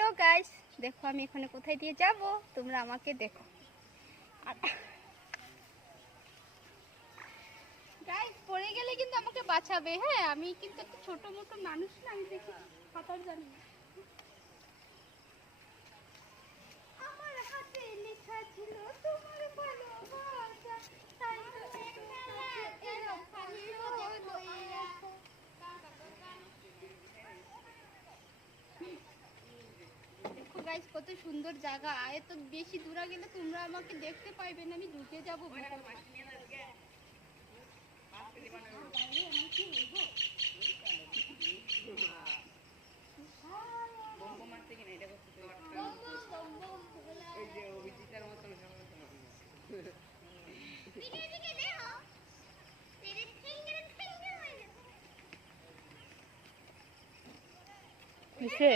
Hello guys, দেখো আমি এখানে কোথায় দিয়ে যাব, তোমরা আমাকে দেখো। গাইস, পড়ে গেলে কিন্তু আমাকে বাঁচাবে। হ্যাঁ, আমি কিন্তু একটা ছোট মোটো মানুষ না, আমি দেখি সাঁতার জানি না। আমার হাতে লেখা ছিল তোমার ভালোবাসা, তাই দেখো গাইস, কত সুন্দর জায়গা। এত বেশি দূরে গেলে তোমরা আমাকে দেখতে পাইবে না, আমি ঢুকে যাবো। কিসে